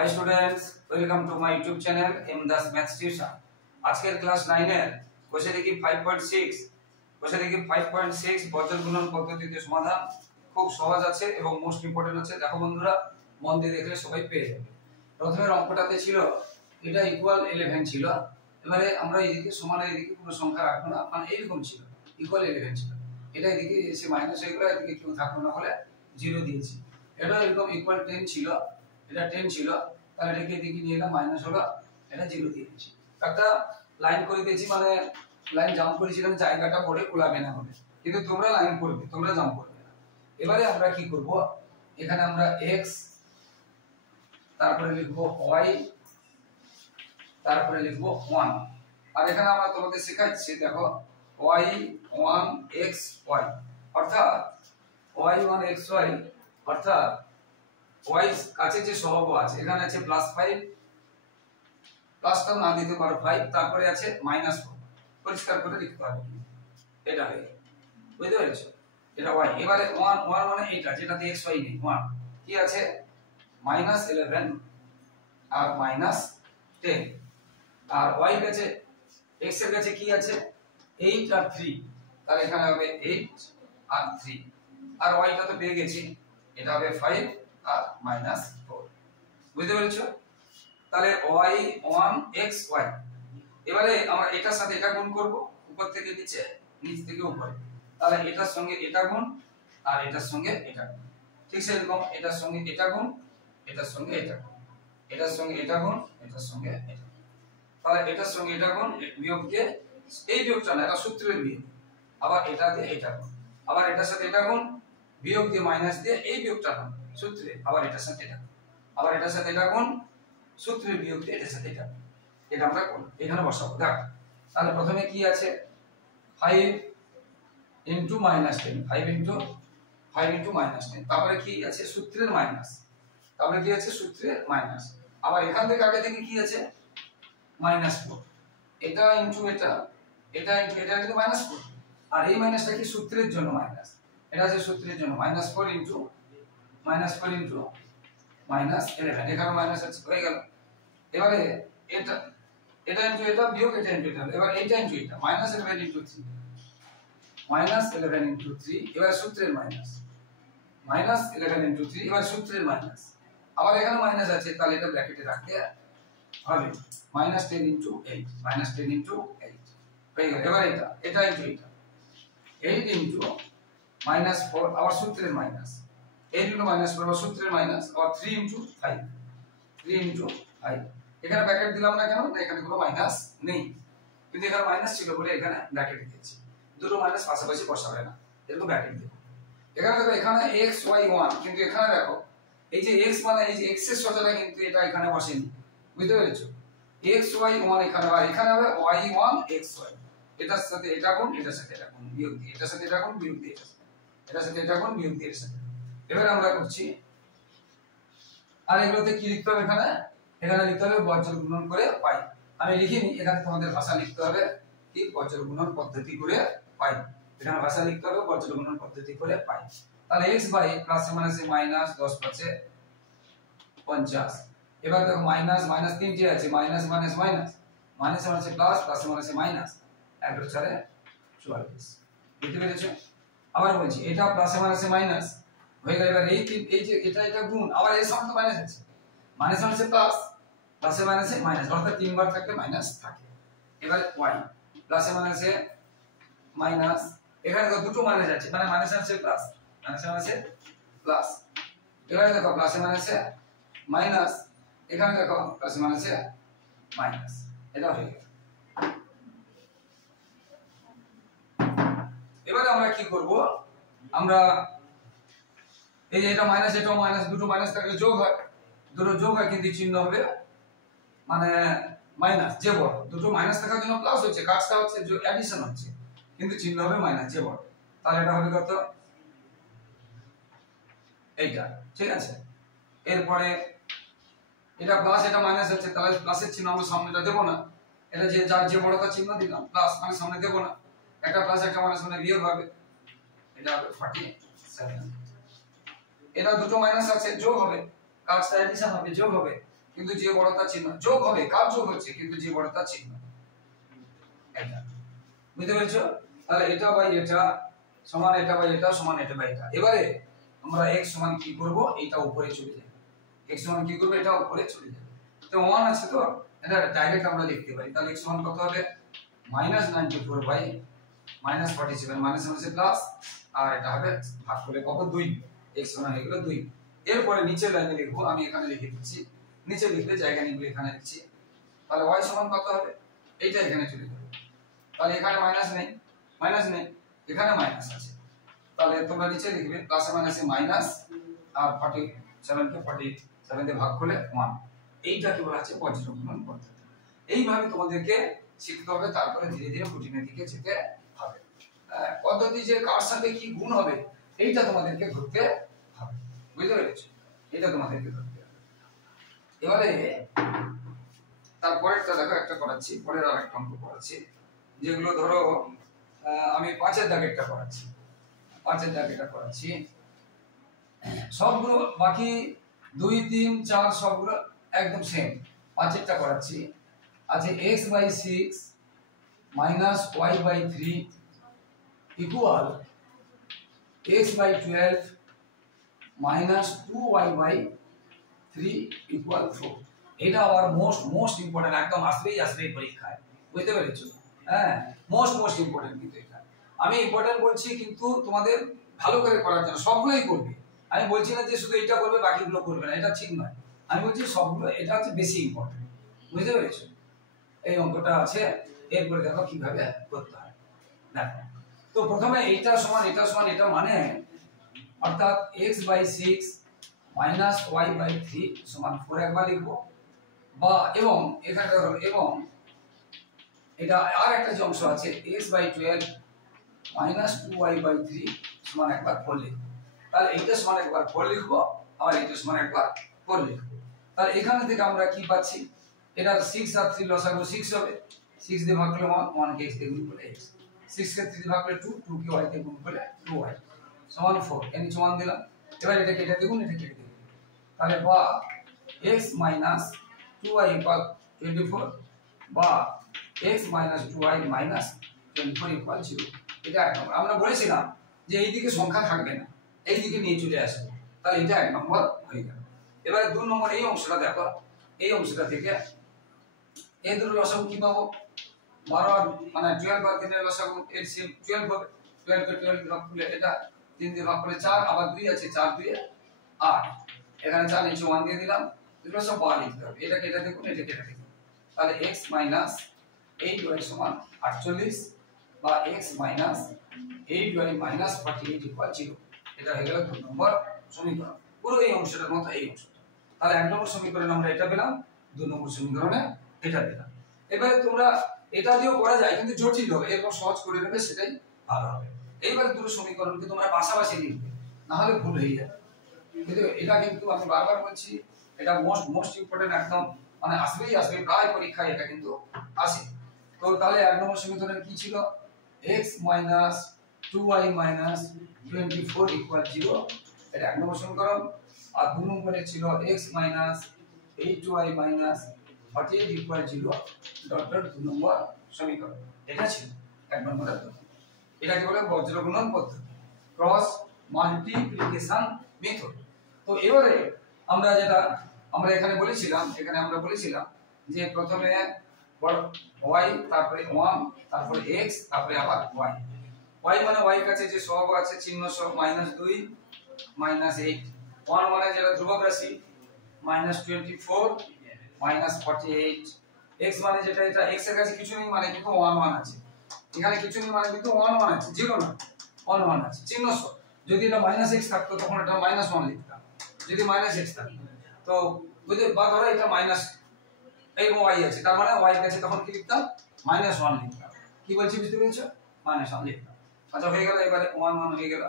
Hi students, welcome to my YouTube channel Imdas Maths Tuition. আজকের class 9 এর বসে দেখি 5.6 বর্জন গুণন পদ্ধতিতে সমাধান খুব সহজ আছে এবং মোস্ট ইম্পর্টেন্ট আছে। দেখো বন্ধুরা, মন দিয়ে দেখলে সবাই পেয়ে যাবে। প্রথমে অঙ্কটাতে ছিল এটা ইকুয়াল 11 ছিল। এবারে আমরা এইদিকে সমান এইদিকে কোনো সংখ্যা রাখবো না, মানে এরকম ছিল ইকুয়াল 11 ছিল। এটা এদিকে এসে মাইনাস হয়ে গেল, এদিকে কেউ থাকলো না বলে 0 দিয়েছি। এটা এরকম ইকুয়াল 10 ছিল, এটা 10 ছিল, তাহলে এটাকে এদিকে নিয়ে এলাম মাইনাস হলো, এটা 0 দিয়ে দিয়েছি। একটা লাইন করে দিয়েছি, মানে লাইন জাম্প করেছিলাম জায়গাটা পড়ে কোলাবে না বলে, কিন্তু তোমরা লাইন করবে, তোমরা জাম্প করবে না। এবারে আমরা কি করব, এখানে আমরা x তারপরে লিখব y তারপরে লিখব 1, আর এখানে আমরা তোমাদের শেখাচ্ছি দেখো y1 xy অর্থাৎ y1 xy অর্থাৎ y কাছে যে সহগ আছে, এখানে আছে +5, প্লাসটা না দিতে পারো 5, তারপরে আছে -4, পরিষ্কার করে লিখতে হবে। এটা হয়ে গেল, বুঝতে পেরেছো? এটা y। এবারে 1 মানে এটা যেটাতে xy নেই, 1 কি আছে -11 আর -10, আর y কাছে x এর কাছে কি আছে 8 আর 3, তাহলে এখানে হবে 8 আর 3, আর y টা তো পেয়ে গেছি, এটা হবে 5 আর -4, বুঝতে পেরেছো? তাহলে y1 xy। এবারে আমরা এটার সাথে এটা গুণ করব, উপর থেকে নিচে, নিচ থেকে উপরে, তাহলে এটার সঙ্গে এটা গুণ আর এটার সঙ্গে এটা গুণ, ঠিক সেরকম এটার সঙ্গে এটা গুণ, এটার সঙ্গে এটা গুণ, এটার সঙ্গে এটা গুণ, এটার সঙ্গে এটা, তাহলে এটার সঙ্গে এটা গুণ, বিয়োগ দিয়ে এই বিয়োগটা না, এটা সূত্রের বিয়োগ, আবার এটা দিয়ে এটা গুণ, আবার এটার সাথে এটা গুণ, বিয়োগ দিয়ে মাইনাস দিয়ে এই বিয়োগটা গুণ সূত্রে, আবার এটার সাথে এটা, আবার এটার সাথে এটা গুণ, সূত্রের বিয়োগ দিয়ে এটার সাথে এটা, এটা আমরা করব। এখানে বসাবো। দেখ, তাহলে প্রথমে কি আছে 5 ইনটু -10, 5 ইনটু -10, তারপরে কি আছে সূত্রের মাইনাস, তারপরে কি আছে সূত্রের মাইনাস, আবার এখান থেকে আগে থেকে কি আছে -4, এটা ইনটু এটা, এটা ইনটু এটা কিন্তু -4, আর এই মাইনাসটা কি সূত্রের জন্য মাইনাস, এটা আছে সূত্রের জন্য -4 ইনটু -11, এখানে মাইনাস আছে, হয়ে গেল। এবারে এটা ইনটু এটা বিয়োগ এটা ইনটু এটা, এবার এটা ইনটু এটা -11 ইনটু 3, -11 ইনটু 3, এবার সূত্রের মাইনাস, -11 ইনটু 3, এবার সূত্রের মাইনাস, আবার এখানে মাইনাস আছে, তাহলে এটা ব্র্যাকেটে রাখতে হবে, -10 ইনটু 8, -10 ইনটু 8, হয়ে গেল। এবার এটা ইনটু এটা 8 ইনটু -4, আবার সূত্রের মাইনাস, 8 ইনটু -4 আবার সূত্রের মাইনাস, আবার 3 ইনটু 5, এখানে ব্র্যাকেট দিলাম না কেন, না এখানে কোনো মাইনাস নেই, কিন্তু এখানে মাইনাস ছিল বলে এখানে ব্র্যাকেট দিয়েছি। দুটো মাইনাস পাশাপাশি বসাবে না, এরকম ব্র্যাকেট দেব। এখানে দেখো এখানে x y 1, কিন্তু এখানে দেখো এই যে x মানে এই যে x এর সোজাটা কিন্তু এটা এখানে বসেনি, বুঝতে পেরেছো? x y 1 এখানে, আর এখানে হবে y1 xy, এটার সাথে এটা গুণ, এটার সাথে এটা গুণ, বিয়োগ দিয়ে এটার সাথে এটা গুণ, বিয়োগ দিয়ে এটার সাথে এটা গুণ, বিয়োগ দিয়ে এর সাথে। এবারে আমরা করছি, আর এগুলোতে কি লিখতে হবে, এখানে লিখতে হবে বর্জন গুণন করে পাই। আমি লিখিনি, এখানে তোমাদের ভাষা লিখতে হবে কি বর্জন গুণন পদ্ধতি করে পাই, এখানে ভাষা লিখতে হবে বর্জন গুণন পদ্ধতি করে পাই। তাহলে x বাই প্লাসে মাইনাসে -10 পাচ্ছে 50। এবার দেখো মাইনাস তিনটে আছে, মাইনাস মাইনাস মাইনাস, মাইনাসে মাইনাসে প্লাস, প্লাসে মাইনাসে মাইনাস, 11 4 44, বুঝতে পেরেছো? আবার বলছি এটা প্লাসে মাইনাসে মাইনাস হয়ে গেল। এবার এই যে এটা গুণ, আবার এই সমান তো মাইনাস আছে, মাইনাস মাইনাসে প্লাস, প্লাসে মাইনাসে মাইনাস, অর্থাৎ তিনবার থাকলে মাইনাস থাকে। এবার y প্লাসে মাইনাসে মাইনাস, এখানে দেখো দুটো মাইনাস আছে, মানে মাইনাস আছে প্লাস, মাইনাস আছে প্লাস, এখানে দেখো প্লাসে মাইনাসে মাইনাস, এখানে দেখো প্লাসে মাইনাসে মাইনাস, এটা হয়ে গেল। এবারে আমরা কি করব, আমরা এই যে এটা মাইনাস এটাও মাইনাস, দুটো মাইনাস থাকলে যোগ হয়, দুটো যোগ হয় কিন্তু চিহ্ন হবে মানে মাইনাস, যে বড় দুটো মাইনাস থাকার জন্য প্লাস হচ্ছে, কাজটা হচ্ছে অ্যাডিশন হচ্ছে, কিন্তু চিহ্ন হবে মাইনাস, যে বড়, তাহলে এটা হবে কত এইটা, ঠিক আছে? এরপরে এটা প্লাস এটা মাইনাস হচ্ছে, তাহলে প্লাসের চিহ্ন আমরা সামনেটা দেব না, এটা যে যার যে বড়টা চিহ্ন দিলাম প্লাস, মানে সামনে দেব না, একটা প্লাস একটা মাইনাস মানে বিয়োগ হবে, এটা হবে 47। এটা দুটো মাইনাস আছে, যোগ হবে, কাজটা অ্যাডিশন হবে, যোগ হবে, কিন্তু যে বড় তার চিহ্ন যোগ হবে, কার যোগ হচ্ছে কিন্তু যে বড় তার চিহ্ন, এটা বুঝতে পেরেছো? তাহলে এটা বাই এটা সমান এটা বাই এটা সমান এটা বাই এটা। এবারে আমরা x সমান কি করব, এটা উপরে চলে যাবে, x সমান কি করব, এটা উপরে চলে যাবে। তো 1 আছে তো এটা ডাইরেক্ট আমরা লিখতে পারি। তাহলে x সমান কত হবে, -94 বাই -47, মাইনাস মানে প্লাস, আর এটা হবে ভাগ করে পাবো 2, x সমান হয়ে গেল 2। এরপরে নিচের লাইনে লিখবো, আমি এখানে লিখে দিচ্ছি, নিচে লিখলে জায়গা নিয়ে এখানে লিখছি। তাহলে y সমান কত হবে, এইটা এখানে চলে যাবে। তাহলে এখানে মাইনাস নেই, এখানে মাইনাস আছে। তাহলে তোমরা নিচে লিখবে প্লাসে মাইনাসে মাইনাস, আর 47 কে 47 দিয়ে ভাগ করলে 1। এইটাকে বলা হচ্ছে বজ্র গুণন পদ্ধতি। এইভাবে তোমাদেরকে শিখতে হবে, তারপরে ধীরে ধীরে রুটিনের দিকে যেতে হবে। পদ্ধতি যে কার সাথে কি গুণ হবে এইটা তোমাদেরকে ধরতে হবে, বুঝতে পেরেছো? এটা তোমাদেরকে ধরতে হবে। এবারে তারপরেরটা দেখো, একটা করাচ্ছি, পরের আরেকটা অঙ্ক করাচ্ছি, যেগুলো ধরো আমি 5-এর দাগেরটা করাচ্ছি, 5-এর দাগেরটা করাচ্ছি, সবগুলো বাকি 2, 3, 4 সবগুলো একদম সেম। 5-এরটা করাচ্ছি, আছে x/6 -y/3 equal x/12 -2y/3 equal 4। এটা আবার মোস্ট ইম্পর্টেন্ট, একদম আসবেই পরীক্ষায়, বুঝতে পেরেছো? হ্যাঁ, মোস্ট ইম্পর্টেন্ট। কিন্তু এটা আমি ইম্পর্টেন্ট বলছি কিন্তু তোমাদের ভালো করে করার জন্য, সবগুলোই করবে। আমি বলছি না যে শুধু এটা করবে বাকিগুলো করবে না, এটা ঠিক নয়। আমি বলছি সবগুলো, এটা হচ্ছে বেশি ইম্পর্টেন্ট, বুঝতে পেরেছো? এই অঙ্কটা আছে, এরপরে দেখো কিভাবে করতে হয়। দেখো তো প্রথমে এটা সমান এটা মানে অর্থাৎ x/6 -y/3 সমান 4 একবার লিখবো, বা এবং এখানে ধরো এবং এটা আর একটা যে অংশ আছে x/12 -2y/3 সমান একবার 4 লিখবো। তাহলে এইটা সমান একবার 4 লিখবো, আর এইটা সমান একবার 4 লিখবো। তাহলে এখানে থেকে আমরা কি পাচ্ছি, এটা 6 আর 3 লসাগু 6 হবে, 6 দিয়ে ভাগ করলে 1 কে x দিয়ে গুণ করলে x, 6 কে 3 দিয়ে ভাগ করলে 2 কে y দিয়ে গুণ করলে 2y সমান 4। এর নিচে 1 দিলাম, এবার এটা কেটে দেবো, এটা কেটে দেবো। তাহলে বা x - 2y = 24 বা x - 2y - 24 = 0। এটা এক নম্বর। আমরা বলেছিলাম যে এই দিকে সংখ্যা থাকবে না, এই দিকে নিয়ে চলে আসবে, তাহলে এটা এক নম্বর হয়ে গেল। এবারে 2 নম্বর এই অংশটা দেখো, এই অংশটা থেকে এই দুটো লসাগু কি পাবো, 12 মানে 12 আর 3 এর লসাগু এলসিএম 12 হবে। 12 কে 12 দিয়ে ভাগ করলে এটা 3 দিয়ে ভাগ করলে 4, আবার 2 আছে, 4 2 8, এখানে 4 নিচে 1 দিয়ে দিলাম, এগুলো সব বার লিখতে হবে। এটাকে এটা দেখুন, এটাকে এটা দেখুন। তাহলে x - 8y = 48 বা x - 8y - 48 = 0। এটা হয়ে গেল 2 নম্বর সমীকরণ। পুরো এই অংশটার মতো এই অংশটা। তাহলে 1 নম্বর সমীকরণে আমরা এটা পেলাম, 2 নম্বর সমীকরণে এটা পেলাম। এবারে তোমরা এটা দিয়েও করা যায়, কিন্তু জটিল হবে, এরকম সহজ করে নেবে, সেটাই ভালো হবে। এইবারে দুটো সমীকরণকে তোমরা পাশাপাশি লিখবে, না হলে ভুল হয়ে যাবে। কিন্তু এটা কিন্তু আমি বারবার বলছি, এটা মোস্ট ইম্পর্টেন্ট, একদম মানে আসবে প্রায় পরীক্ষায় এটা কিন্তু আসে। তো তাহলে 1 নম্বর সমীকরণ কি ছিল, x - 2y - 24 = 0, এটা 1 নম্বর সমীকরণ। আর 2 নম্বরে ছিল x - 8y - 48 = 0 ডট 2 নম্বর সমীকরণ। এটা ছিল 1 নম্বরের পদ্ধতি। এটাকে বলে বজ্র গুণন পদ্ধতি, ক্রস মাল্টিপ্লিকেশন মেথড। তো এবারে আমরা এখানে বলেছিলাম যে প্রথমে y, তারপরে 1, তারপরে x, তারপরে আবার y। y মানে y কাছে যে সহগ আছে চিহ্ন সহ -2 -8, 1 মানে যেটা ধ্রুবক রাশি -24 -48, x মানে যেটা এটা x এর কাছে কিছু নেই মানে কিন্তু 1 আছে, এখানে কিছু নেই মানে কিন্তু 1 আছে, 0 না 1 আছে চিহ্ন সহ। যদি এটা -x থাকতো তখন এটা -1 লিখতাম, যদি -x থাকতো তো বুঝে, বা ধরো এটা মাইনাস এই y আছে, তার মানে y এর কাছে তখন কি লিখতাম, -1 লিখতাম। কি বলছি বুঝতে পেরেছো, -1 লিখতাম। আচ্ছা হয়ে গেল, এবারে 1 হয়ে গেল,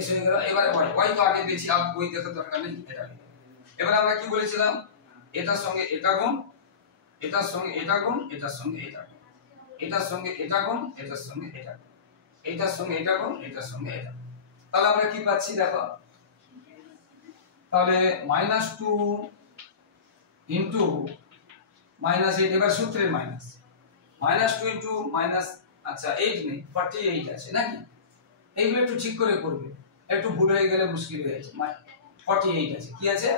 x হয়ে গেল। এবারে y তো আগে দিয়েছি, আর বই দেখার দরকার নেই, এটা হয়ে গেল। এবারে আমরা কি বলেছিলাম, এটার সঙ্গে এটা গুণ, এটার সঙ্গে এটা গুণ, এটার সঙ্গে এটা গুণ, এটার সঙ্গে এটা গুণ, এটার সঙ্গে এটা গুণ, এটার সঙ্গে এটা গুণ, এটার সঙ্গে এটা। তাহলে আমরা কি পাচ্ছি দেখো, তাহলে -2 ইনটু -8, এবার সূত্রের মাইনাস, -2 ইনটু মাইনাস, আচ্ছা 8 নেই 48 আছে নাকি, এইগুলো একটু ঠিক করে করবে, একটু ভুল হয়ে গেলে মুশকিল হয়ে যাচ্ছে। 48 আছে, কি আছে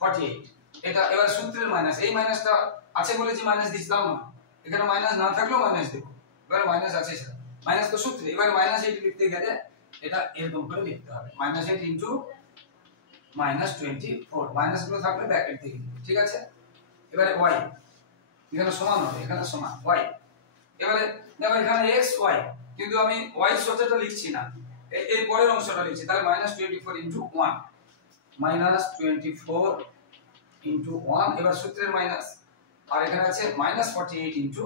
48, এটা এবার সূত্রের মাইনাস, এই মাইনাসটা আছে বলেছি মাইনাস দিছিলাম না, এখানে মাইনাস না থাকলেও মাইনাস দেব, এবার মাইনাস আছে সেটা মাইনাস তো সূত্রে, এবার -8 লিখতে গেলে এটা এরকম করে লিখতে হবে, -8 ইনটু -24, মাইনাস গুলো থাকলে ব্র্যাকেট দিয়ে দিবে, ঠিক আছে। এবারে y এখানে সমান হবে, এখানে সমান y, এবারে দেখো এখানে x y, কিন্তু আমি y সোজাটা লিখছি না, এই পরের অংশটা লিখছি, তাহলে -24 ইনটু 1, -24 ইনটু 1, এবার সূত্রের মাইনাস, আর এখানে আছে -48 ইনটু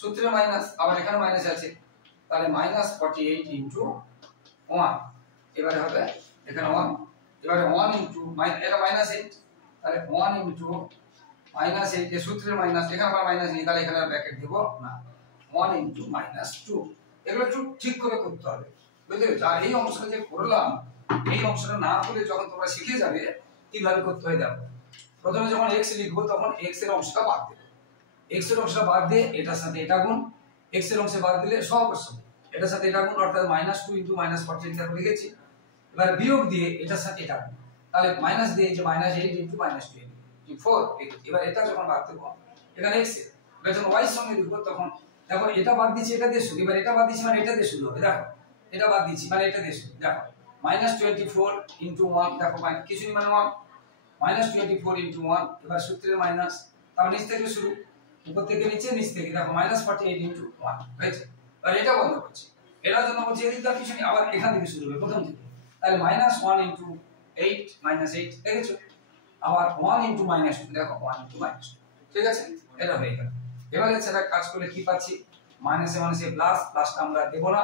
সূত্রের মাইনাস, আবার এখানে মাইনাস আছে, তাহলে -48 ইনটু 1, এবারে হবে এখানে 1, এবারে 1 ইনটু এটা -8, তাহলে 1 ইনটু -8 এর সূত্রের মাইনাস, এখানে আবার মাইনাস নেই, তাহলে এখানে ব্র্যাকেট দেব না, 1 ইনটু -2, এগুলো একটু ঠিক করে করতে হবে, বুঝলে। আর এই অংশটা যে করলাম, এই অংশটা না করে যখন তোমরা শিখে যাবে কিভাবে করতে হয় দেখো, প্রথমে যখন x লিখবো তখন x এর অংশটা বাদ দেব, x এর অংশটা বাদ দিয়ে এটার সাথে এটা গুণ, x এর অংশে বাদ দিলে সব অংশ এটার সাথে এটা গুণ, অর্থাৎ -2 ইনটু -48 দেখো লিখেছি, এবার বিয়োগ দিয়ে এটার সাথে এটা গুণ, তাহলে মাইনাস দিয়ে যে -8 ইনটু -24, এবার এটা যখন বাদ দেব এখানে x এর, এবার যখন y এর সঙ্গে লিখবো তখন দেখো এটা বাদ দিচ্ছি এটা দিয়ে শুরু, এবার এটা বাদ দিচ্ছি মানে এটা দিয়ে শুরু হবে, দেখো এটা বাদ দিচ্ছি মানে এটা দিয়ে শুরু, দেখো -24 ইনটু 1, দেখো কিছু মানে 1, -24 ইনটু 1, এবার সূত্রের মাইনাস, তার নিচ থেকে শুরু, উপর থেকে নিচে, নিচ থেকে দেখো -48 ইনটু 1 হয়েছে, আর এটা বন্ধ করছি, এটার জন্য বলছি এদিকটা কিছু নেই, আবার এখান থেকে শুরু হবে প্রথম থেকে, তাহলে -1 ইনটু 8 -8 দেখেছো, আবার 1 ইনটু -2, দেখো 1 ইনটু -2, ঠিক আছে, এটা হয়ে গেল। এবারে সেটা কাজ করলে কি পাচ্ছি, মাইনাসে মাইনাসে প্লাস, প্লাসটা আমরা দেব না,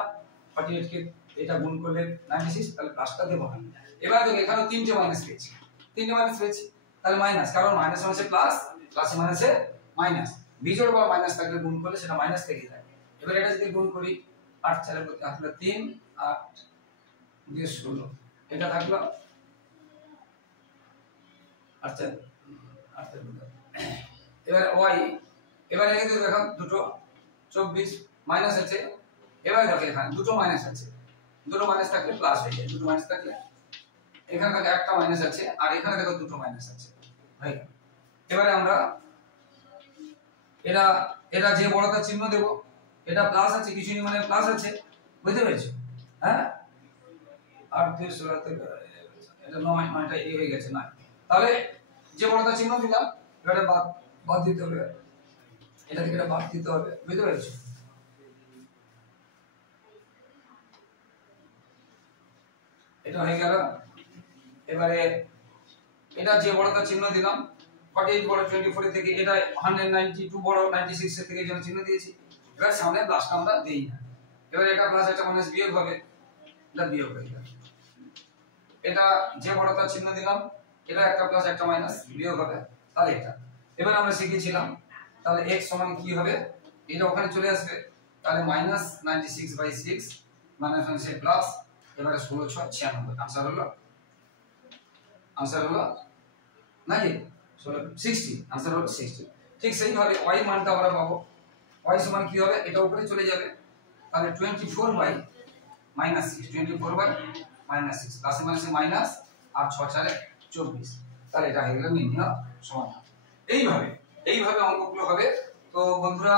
48 কে এটা গুণ করলে 96, তাহলে প্লাসটা দেব না। এবার দেখো এখানে তিনটে মাইনাস পেয়েছি, তিনটে মাইনাস পেয়েছি, তাহলে মাইনাস, কারণ মাইনাস মাইনাসে প্লাস, প্লাসে মাইনাসে মাইনাস, বিজোড় বা মাইনাস থাকলে গুণ করলে সেটা মাইনাস থেকে যায়। এবার এটা যদি গুণ করি 8 4 করতে আসলে 3 8 দিয়ে 16, এটা থাকলো, আচ্ছা আচ্ছা, এবার y, এবারে এই দেখো দুটো 24 মাইনাস আছে, এবারে দেখো এখানে দুটো মাইনাস আছে, দুটো মাইনাস থাকলে প্লাস হয়ে যায়, দুটো মাইনাস থাকলে, এখানে দেখো একটা মাইনাস আছে, আর এখানে দেখো দুটো মাইনাস আছে, হয়ে গেল। এবারে আমরা এটা যে বড়টা চিহ্ন দেব, এটা প্লাস আছে কিছু নেই মানে প্লাস আছে, বুঝতে পেরেছো, হ্যাঁ, আর 2 16 এটা 9 9টা এই হয়ে গেছে না, তাহলে যে বড়টা চিহ্ন দিলাম এটা বাদ দিতে হবে, এটা থেকে এটা বাদ দিতে হবে, বুঝতে পেরেছো। এটা হয়ে গেল। এবারে এটা যে বড়টা চিহ্ন দিলাম 48 বড় 24 থেকে, এটা 192 বড় 96 এর থেকে যেন চিহ্ন দিয়েছি, এবার সামনে প্লাসটা আমরা দেই না, এবার এটা প্লাস একটা মাইনাস বিয়োগ হবে, এটা বিয়োগ হয়ে যাবে, এটা যে বড়টা চিহ্ন দিলাম এটা একটা প্লাস একটা মাইনাস বিয়োগ হবে, তাহলে এটা এবার আমরা শিখেছিলাম, তাহলে x সমান কি হবে, এটা ওখানে চলে আসবে, তাহলে -96/6 মাইনাস মাইনাসে প্লাস, এবারে 16 6 96, আনসার হলো নাকি 60, আনসার হলো 60। ঠিক সেইভাবে y মানটা আমরা পাবো, y সমান কি হবে, এটা উপরে চলে যাবে, তাহলে 24/-6, 24/-6 প্লাসে মাইনাসে মাইনাস, আর 6 4 24, তাহলে এটা হয়ে গেল নির্ণয় সমাধান। এইভাবে অঙ্কগুলো হবে। তো বন্ধুরা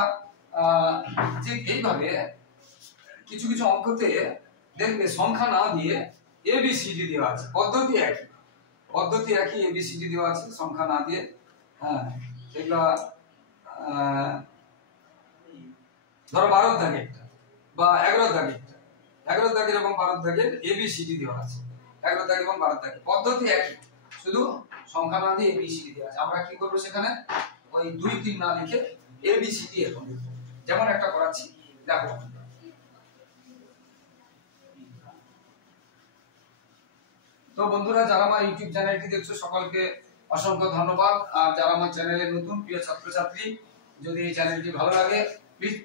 ঠিক এইভাবে কিছু কিছু অঙ্কতে দেখবে সংখ্যা না দিয়ে ABCD দেওয়া আছে, পদ্ধতি একই ABCD দেওয়া আছে, সংখ্যা না দিয়ে, হ্যাঁ, এগুলা ধরো 12 দাগেরটা বা 11 দাগেরটা, 11 দাগের এবং 12 দাগের ABCD দেওয়া আছে, 11 দাগ এবং 12 দাগ পদ্ধতি একই, শুধু সংখ্যা না দিয়ে ABCD দেওয়া আছে। আমরা কি করব, সেখানে ওই 2 3 না লিখে ABCD এখন লিখব, যেমন একটা করাচ্ছি দেখো। তো বন্ধুরা যারা আমার ইউটিউব চ্যানেলটি দেখছো সকলকে অসংখ্য ধন্যবাদ, আর যারা আমার চ্যানেলে নতুন প্রিয় ছাত্রছাত্রী, যদি এই চ্যানেলটি ভালো লাগে প্লিজ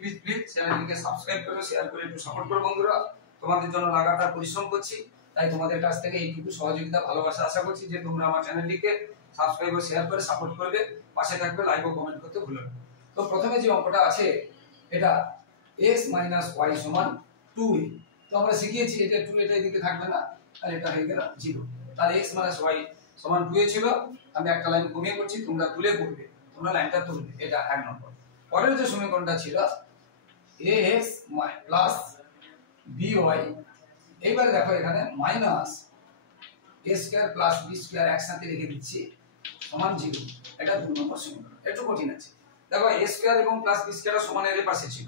চ্যানেলটিকে সাবস্ক্রাইব করো, শেয়ার করে একটু সাপোর্ট করো বন্ধুরা, তোমাদের জন্য লাগাতার পরিশ্রম করছি, তাই তোমাদের কাছ থেকে এইটুকু সহযোগিতা ভালোবাসা আশা করছি যে তোমরা আমার চ্যানেলটিকে সাবস্ক্রাইব ও শেয়ার করে সাপোর্ট করবে, পাশে থাকবে, লাইক ও কমেন্ট করতে ভুলো না। তো প্রথমে যে অঙ্কটা আছে এটা x - y = 2a। তো আমরা শিখিয়েছি এটা 2 এটা এদিকে থাকবে না, আর এটা হয়ে গেল 0। তাহলে x - y = 2a ছিল। আমি একটা লাইন কমিয়ে করছি, তোমরা তুলে করবে, তোমরা লাইনটা তুলবে। এটা 1 নম্বর। পরের যে সমীকরণটা ছিল ax + by, এইবার দেখো এখানে minus a square plus b square একসাথে লিখে দিচ্ছি সমান 0। এটা 2 নম্বর সমীকরণ। একটু কঠিন আছে। দেখো a স্কয়ার এবং প্লাস b স্কয়ার সমানের এর পাশে ছিল,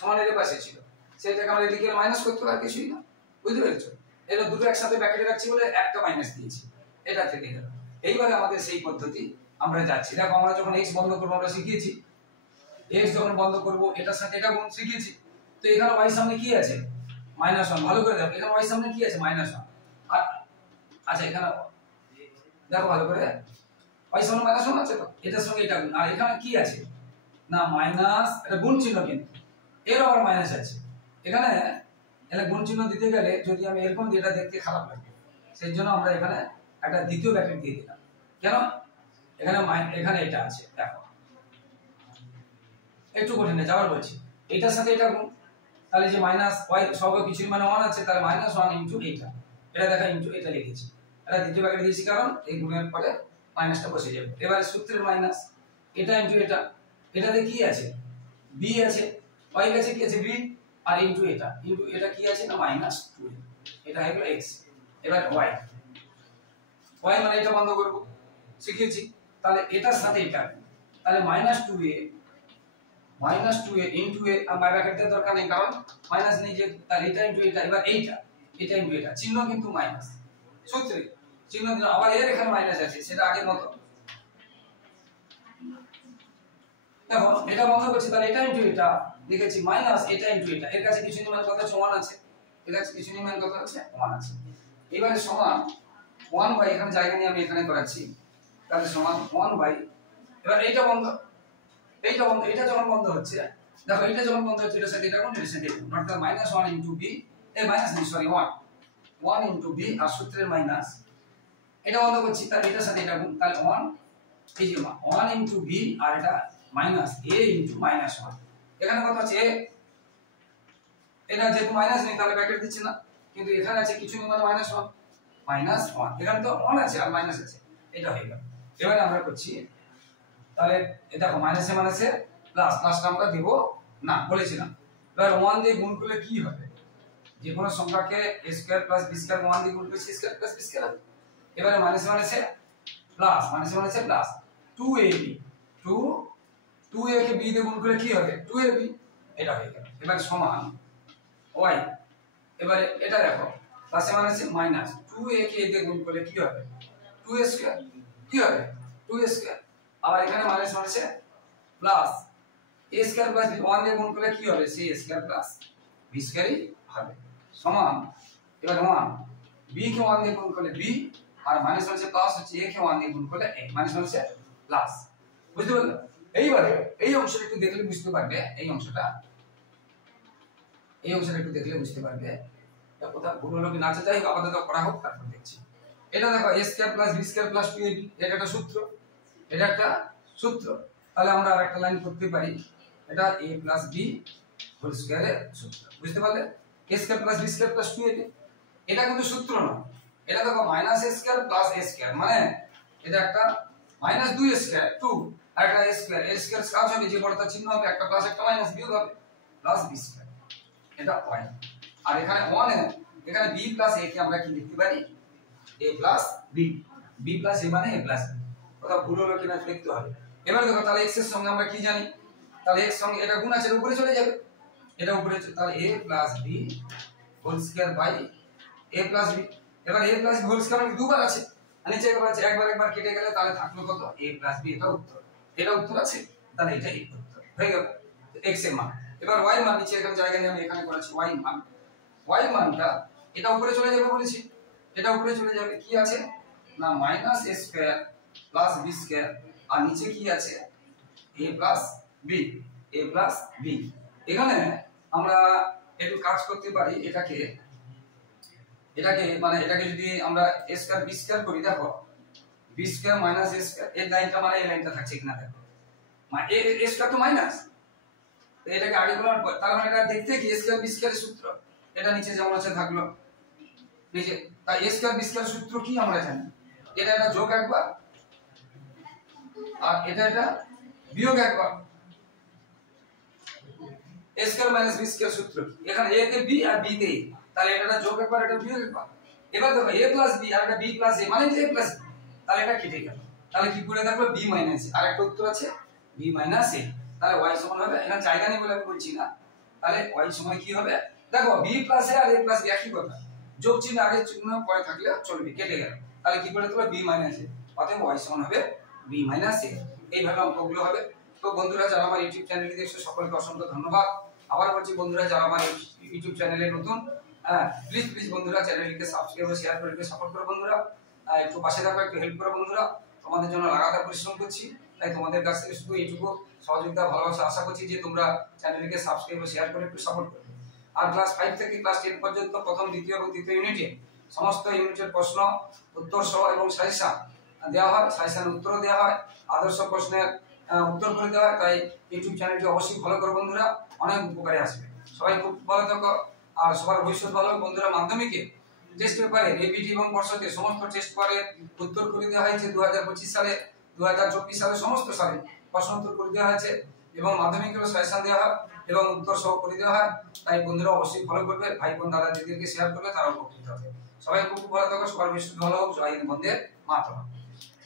সমানের এর পাশে ছিল, সেটাকে আমরা এদিকে মাইনাস করতে আর কিছুই না। বুঝতে পেরেছো? এটা দুটো একসাথে ব্র্যাকেটে রাখছি বলে একটা মাইনাস দিয়েছি, এটা থেকে গেল। এইবারে আমাদের সেই পদ্ধতি আমরা যাচ্ছি। দেখো আমরা যখন x বন্ধ করব আমরা শিখিয়েছি, x যখন বন্ধ করব এটার সাথে এটা গুণ শিখিয়েছি। তো এখানে y সামনে কি আছে? -1। ভালো করে দেখো, এখানে y সামনে কি আছে? -1। আর আচ্ছা এখানে দেখো ভালো করে, y সামনে -1 আছে, তো এটার সঙ্গে এটা গুণ। আর এখানে কি আছে? না মাইনাস, এটা গুণ চিহ্ন, কিন্তু এর আবার মাইনাস আছে। এখানে এখানে গুণ চিহ্ন দিতে গেলে যদি আমি এরকম দিই এটা দেখতে খারাপ লাগবে, সেই জন্য আমরা এখানে একটা দ্বিতীয় ব্র্যাকেট দিয়ে দিলাম। কেন? এখানে এখানে এটা আছে, দেখো একটু কঠিন আছে, আবার বলছি এটার সাথে এটা গুণ। তাহলে যে মাইনাস y সব কিছুই মানে 1 আছে, তাহলে -1 ইনটু এইটা, এটা দেখা ইনটু এটা লিখেছি। এটা দ্বিতীয় ব্র্যাকেট দিয়েছি কারণ এই গুণের পরে মাইনাসটা বসে যাবে। এবারে সূত্রের মাইনাস এটা ইনটু এটা, এটাতে কি আছে? b আছে, y আছে কি আছে? b। আর ইনটু এটা কি আছে? না -2, এটা হয়ে গেল x। এবার y মানে এটা বন্ধ করব, শিখেছি। তাহলে এটার সাথে এটা, তাহলে -2a into a, R bracket দেওয়ার দরকার নেই কারণ মাইনাস নেই যে, তাহলে এটা ইনটু এটা। এবার এটা ইনটু এটা, চিহ্ন কিন্তু মাইনাস, সূত্রে চিহ্ন দিন। আবার এর এখানে মাইনাস আছে, সেটা আগের মতো। দেখো এটা বন্ধ করছি, তাহলে এটা ইনটু এটা লিখেছি মাইনাস এটা ইনটু এটা। এর কাছে কিছু নিমান কথা সমান আছে, এর কাছে কিছু নিমান কথা আছে সমান আছে। এবারে সমান 1/, এখানে জায়গা নিয়ে আমি এখানে করাচ্ছি, তাহলে সমান 1/। এবার এইটা বন্ধ, এটা যখন বন্ধ হচ্ছে, দেখো এটা যখন বন্ধ হচ্ছে এটার সাথে এটা কোন রিলেশন দেখুন, অর্থাৎ -1 ইনটু b, এই মাইনাস নেই সরি 1 ইনটু b, আর সূত্রের মাইনাস এটা বন্ধ করছি, তাহলে এটার সাথে এটা গুণ, তাহলে 1, এই যে 1 ইনটু b, আর এটা মাইনাস a ইনটু -1। এখানে কত আছে? এটা যেহেতু মাইনাস নেই তাহলে ব্র্যাকেট দিচ্ছি না, কিন্তু এখানে আছে কিছু নেই মানে -1, এখানে তো 1 আছে আর মাইনাস আছে, এটা হয়ে গেল। এবারে আমরা করছি, তাহলে এটা দেখো মাইনাসে প্লাসটা আমরা দেব না বলেছিলাম। এবার 1 দিয়ে গুণ করলে কি হবে? যে কোনো সংখ্যাকে a square plus b square 1 দিয়ে গুণ করলে c square plus b square হবে। এবারে মাইনাসে প্লাস 2ab, 2a কে b দিয়ে গুণ করলে কি হবে? 2ab, এটা হয়ে গেল। এবার সমান y, এবারে এটা দেখো প্লাসে মাইনাস 2a কে a দিয়ে গুণ করলে কি হবে? 2a স্কয়ার, কি হবে? 2a square. আবার এখানে মাইনাসে plus a square plus b, 1 দিয়ে গুণ করলে কি হবে? c স্কয়ার প্লাস b স্কয়ারই হবে। সমান এবার 1, b কে 1 দিয়ে গুণ করলে b, আর মাইনাস প্লাস হচ্ছে a কে 1 দিয়ে গুণ করলে a, মাইনাস প্লাস। বুঝতে পারলে? এইবারে এই অংশটা একটু দেখলে বুঝতে পারবে, এই অংশটা একটু দেখলে বুঝতে পারবে এটা কোথাও ভুল হলো কি না। যাই হোক আপাতত করা হোক, তারপর দেখছি। এটা দেখো a square plus b square plus 2ab, এটা একটা সূত্র, তাহলে আমরা আরেকটা লাইন করতে পারি, এটা a প্লাস b হোল স্কয়ারের সূত্র। বুঝতে পারলে? a square plus b square plus 2ab, এটা কিন্তু সূত্র না। এটা দেখো minus a square plus a square, মানে এটা একটা মাইনাস 2a স্কয়ার 2, আর একটা a স্কয়ার কাজ হবে, যে বড়টা চিহ্ন হবে একটা প্লাস একটা মাইনাস বিয়োগ হবে, প্লাস b স্কয়ার, এটা y। আর এখানে 1 এখানে b প্লাস a কে আমরা কি লিখতে পারি? a plus b, b plus a মানে a প্লাস b। কথা ভুল হলো কিনা দেখতে হবে। এবার দেখো তাহলে x এর সঙ্গে আমরা কি জানি? তাহলে x সঙ্গে এটা গুণ আছে, উপরে চলে যাবে, এটা উপরে, তাহলে a plus b whole square by a plus b। এবার a plus b whole square মানে দুবার আছে, নিচে একবার আছে, একবার কেটে গেলে তাহলে থাকলো কত? a প্লাস b, এটা উত্তর আছে, তাহলে এটাই উত্তর হয়ে গেল x এর মান। এবার y মান নিচে এখানে জায়গা নিয়ে আমি এখানে করেছি y মানটা এটা উপরে চলে যাবে বলেছি, এটা উপরে চলে যাবে, কি আছে না minus a square plus b square, আর নিচে কি আছে? a প্লাস b, এখানে আমরা একটু কাজ করতে পারি, এটাকে এটাকে যদি আমরা a স্কয়ার b স্কয়ার করি, দেখো b square minus a square, এই লাইনটা মানে এই লাইনটা থাকছে কিনা দেখো, মানে a স্কয়ার তো মাইনাস, তো এটাকে আগে গুণন কর, তার মানে এটা দেখতে কি a স্কয়ার b স্কয়ারের সূত্র, এটা নিচে যেমন আছে থাকলো নিচে, তাই a স্কয়ার b স্কয়ার সূত্র কি আমরা জানি, এটা যোগ একবার আর এটা বিয়োগ একবার, a square minus b square সূত্র এখানে a তে b আর b তে a, তাহলে এটা যোগ একবার এটা বিয়োগ একবার। এবার দেখো a প্লাস b আর এটা b প্লাস a মানে a প্লাস b, তাহলে এটা কেটে গেল, তাহলে কি করে থাকলো b মাইনাস a, আর একটা উত্তর আছে b মাইনাস a, তাহলে y সমান হবে, এখানে জায়গা নেই বলে আমি বলছি না, তাহলে y সমান কি হবে, দেখো b প্লাস a আর a প্লাস b একই কথা, যোগ চিহ্ন আগে চিহ্ন পরে থাকলে চলবে, কেটে গেল, তাহলে কি করে থাকলো b মাইনাস a, অতএব y সমান হবে b মাইনাস a। এইভাবে অঙ্কগুলো হবে। তো বন্ধুরা যারা আমার ইউটিউব চ্যানেলটি দেখছো সকলকে অসংখ্য ধন্যবাদ। আবার বলছি বন্ধুরা যারা আমার ইউটিউব চ্যানেলে নতুন, প্লিজ বন্ধুরা চ্যানেলটিকে সাবস্ক্রাইব ও শেয়ার করে সাপোর্ট করো বন্ধুরা, একটু পাশে থাকো, একটু হেল্প করো বন্ধুরা, তোমাদের জন্য লাগাতার পরিশ্রম করছি, তাই তোমাদের কাছ থেকে শুধু এইটুকু সহযোগিতা ভালোবাসা আশা করছি যে তোমরা চ্যানেলটিকে সাবস্ক্রাইব ও শেয়ার করে একটু সাপোর্ট করবে। আর ক্লাস 5 থেকে ক্লাস 10 পর্যন্ত প্রথম দ্বিতীয় এবং তৃতীয় ইউনিটে সমস্ত ইউনিটের প্রশ্ন উত্তর সহ এবং সাজেশন দেওয়া হয়, সাজেশন উত্তর দেওয়া হয়, আদর্শ প্রশ্নের উত্তর করে দেওয়া হয়, তাই ইউটিউব চ্যানেলটি অবশ্যই ফলো করো বন্ধুরা, অনেক উপকারে আসবে। সবাই খুব ভালো থাকো আর সবার ভবিষ্যৎ ভালো হোক বন্ধুরা। মাধ্যমিকে টেস্ট পেপারে এবিটি এবং পর্ষদের সমস্ত টেস্ট পেপারের উত্তর করে দেওয়া হয়েছে 2025 সালে, 2024 সালে সমস্ত সালে প্রশ্ন উত্তর করে দেওয়া হয়েছে এবং মাধ্যমিকেরও সাজেশন দেওয়া হয় এবং উত্তর সহ করে দেওয়া হয়, তাই বন্ধুরা অবশ্যই ফলো করবে, ভাই বোন দাদা দিদিকে শেয়ার করবে, তারাও উপকৃত হবে। সবাই খুব ভালো থাকো, সবার ভবিষ্যৎ ভালো হোক, জয় হিন্দ, বন্দে মাতরম।